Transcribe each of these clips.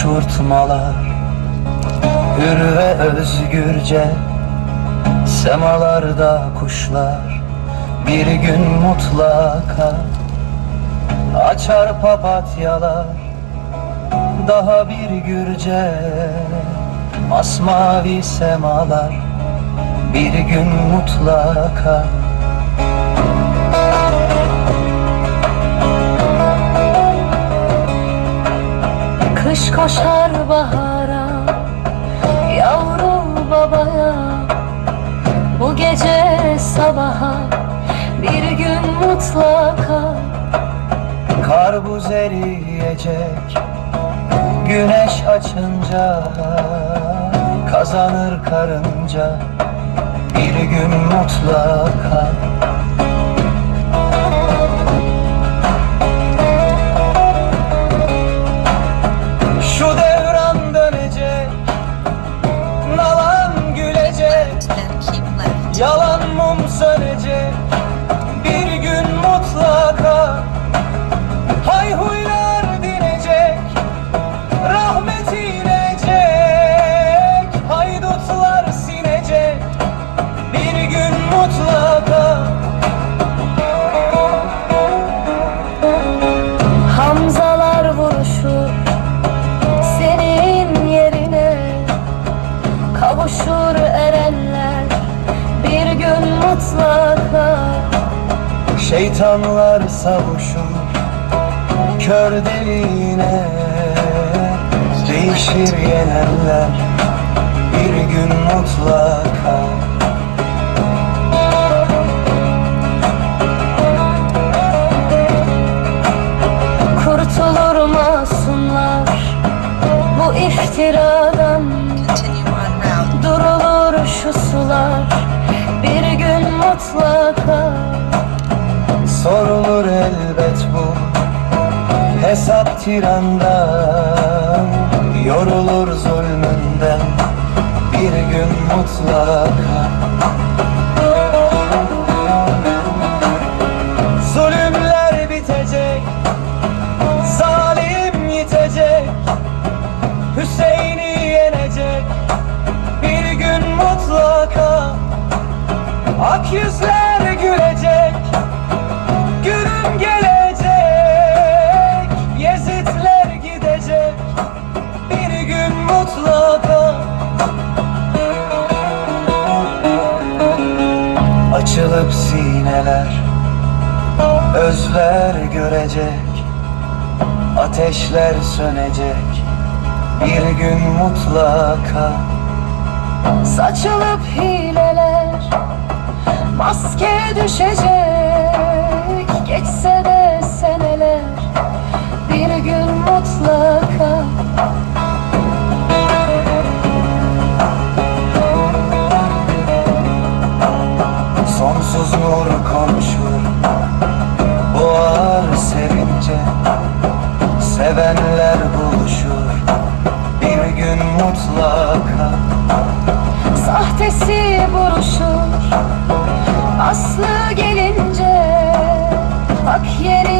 uçurtmalar Hür ve özgürce. Semalarda kuşlar Bir gün mutlaka Açar papatyalar. Daha bir gürce Masmavi semalar Bir gün mutlaka koşar bahara Yavrum babaya. Bu gece sabaha Bir gün mutlaka Karbuz eriyecek Güneş açınca Kazanır karınca. Bir gün mutlaka Yalan mutlaka Şeytanlar savuşur Kör deliğine Değişir yenenler Bir gün mutlaka. Kurtulur masumlar Bu iftiradan mutlaka Sorulur elbet bu Hesap tirandan Yorulur zulmünden. Bir gün mutlaka yüzler gülecek Günüm gelecek Yezidler gidecek Bir gün mutlaka. Açılıp sineler Özler görecek Ateşler sönecek Bir gün mutlaka. Saçılıp hileler Maske düşecek. Geçse de seneler Bir gün mutlaka. Sonsuz nur konuşur Boğar sevince. Sevenler buluşur Bir gün mutlaka. Sahtesi buruşur Aslı gelince Hak yerini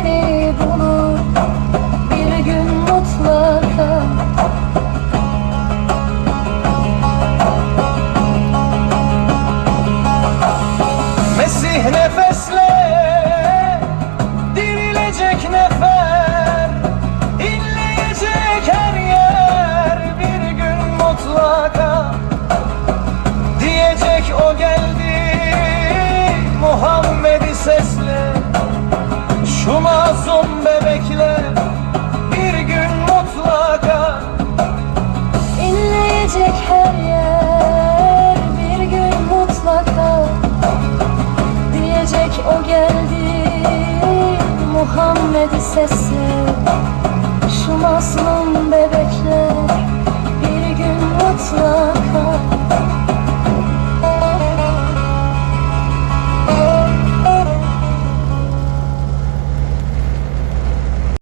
o geldi Muhammed sesi. Şu masum bebekler bir gün mutlu